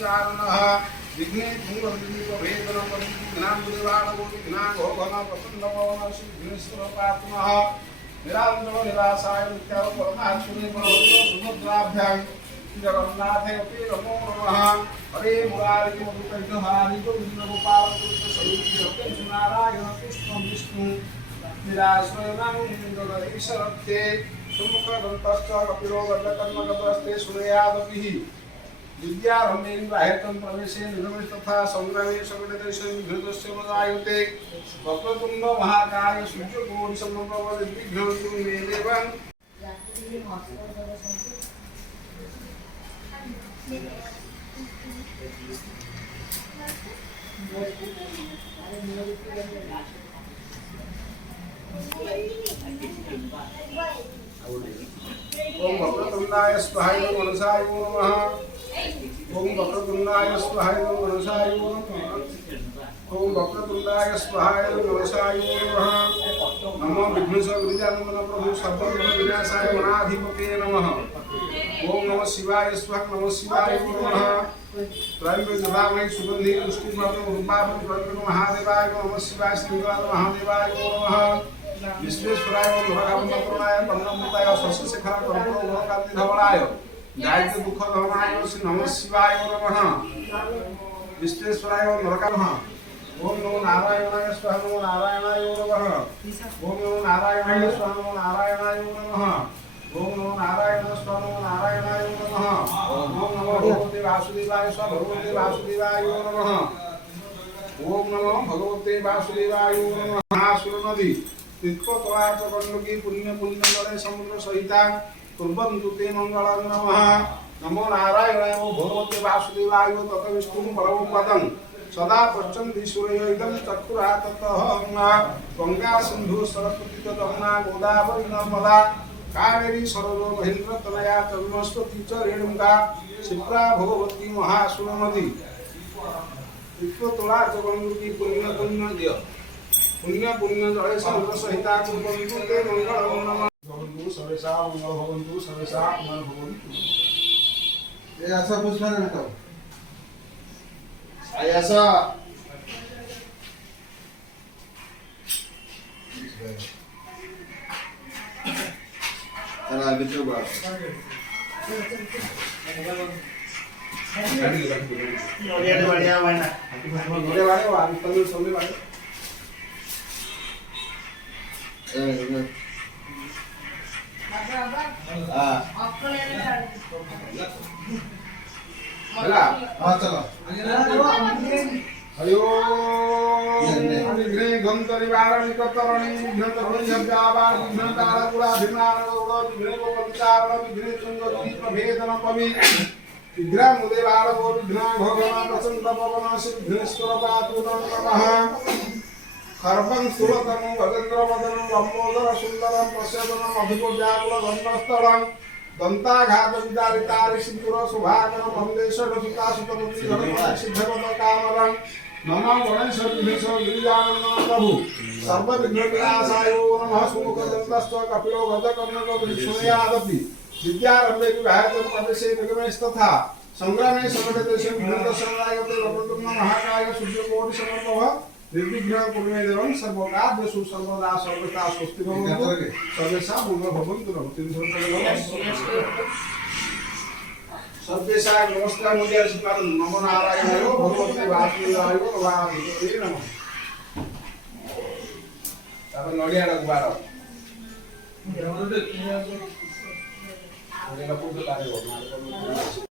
विचारणः विघ्ने भूमविघ्नेश्वरेदनं विघ्नां घोघन प्रसन्नपवन श्रीविघ्नेश्वरपात्मः निरालम्बो निरासाय नित्याव परमात्मने परमो सुभद्राभ्यां जगन्नाथे अपि नमो नमः हरे मुरारी मधुकैटहारी गोविंद गोपाल कृष्ण स्वरूप सत्यं नारायण कृष्ण विष्णु निराश्रयं जगदीशरथे सुमुखदन्तश्च कपिलो गजकर्मगतस्ते सूर्यादपिः विद्यारम्भे बाह्यतं प्रवेशे निगमे तथा संग्रामे संगतेषु विघ्नस्य मदायुते वक्रतुण्ड महाकाय सूर्यकोटि समप्रभ निर्विघ्नं मे देवं ओम वक्रतुंडाय स्वाहाय मनसाय नमः ओम वक्रतुंडाय स्वाहाय मनसाय नमः ओम वक्रतुंडाय स्वाहाय मनसाय नमः नमो विघ्नेश्वर गिरिजानंदन प्रभु सर्वविघ्न विनाशाय गणाधिपते नमः ओम नमः शिवाय स्वाहा नमः शिवाय नमः त्रयंबके जटामहि सुगंधि पुष्टिवर्धन रूपाभरण प्रकट महादेवाय नमः शिवाय श्रीनाथ महादेवाय नमः विश्वेश्वराय भगवन्नाय पन्नमृताय शशिशेखर कर्पूर गुणकांति धवलाय दायित्व दुख धवनाय श्री नमः शिवाय नमः विश्वेश्वराय नरकामः ओम नमो नारायणाय स्वाहा नमो नारायणाय नमः ओम नमो नारायणाय स्वाहा नमो नारायणाय नमः ओम नमो नारायणाय स्वाहा नमो नारायणाय नमः ओम नमो भगवते वासुदेवाय स्वाहा भगवते वासुदेवाय नमः ओम नमो भगवते वासुदेवाय नमः महासुर नदी तीर्थतलाच गंडकी पुण्य पुण्य जले समुद्र सहिता कुर्वन्तु ते मंगलं नमः नमो नारायणाय भगवते वासुदेवाय तत विष्णु परमपदं सदा पश्यन्ति सूर्योदयं चक्षुराततः गंगा सिंधु सरस्वती जमुना गोदावरी नर्मदा कावेरी सरोवर महेंद्र तनया चर्मस्वती च रेणुका क्षिप्रा भगवती महासुर नदी तीर्थतलाच गंडकी पुण्य पुण्य दिय पुण्य पुण्य जले समुद्र सहिता कुर्वन्तु ते मंगलं नमः भवन्तु सर्वेषां मंगल भवन्तु सर्वेषां मंगल भवन्तु ये ऐसा पुष्प ना तो ऐसा अरे कितने बार बढ़िया बना नोड़े वाले वो आगे तमिल सोने वाले चलो हरि ओम विघ्ने गंतरिवार निकटरणी विघ्न तरुण्यव्यावार विघ्न तारपुरा भिन्नार गौड़ विघ्ने गोपतिचारण विघ्ने चंद्रदीप प्रभेदन पवि विघ्न मुदेवार गो विघ्न भगवान प्रचंड पवन श्री विघ्नेश्वर पातु नमः खर्वं सुरतनु गजेन्द्र वदनं लंबोदर सुंदरं प्रसेदनं अभिव्याकुल गंधस्थलं दंताघात विदारितारि सिंदूर शुभाकर मंदेश्वर सुता सुतमुनि धर्म सिद्धवत कामरं नमो गणेश विघ्नेश्वर गिरिजानंदन प्रभु सर्व विघ्न विनाशाय नमः सुमुख दन्तस्थ कपिलो गजकर्णको विष्णुयादपि विद्यारम्भे विवाहतं प्रदेशे निगमेस्तथा संग्रामे संगतेषु विघ्नदशनायते वक्रतुण्ड महाकाय सूर्यकोटि समप्रभ निर्विघ्नं कुरु मे देवं सर्वकार्येषु सर्वदा सर्वदा स्वस्ति भवतु सर्वेषां मंगलं भवन्तु सर्वेषां नमस्कार मुझे श्रीपाद नमो नारायणाय भगवते वासुदेवाय नमः तापर नडिया लगबार नडिया पूजा कार्य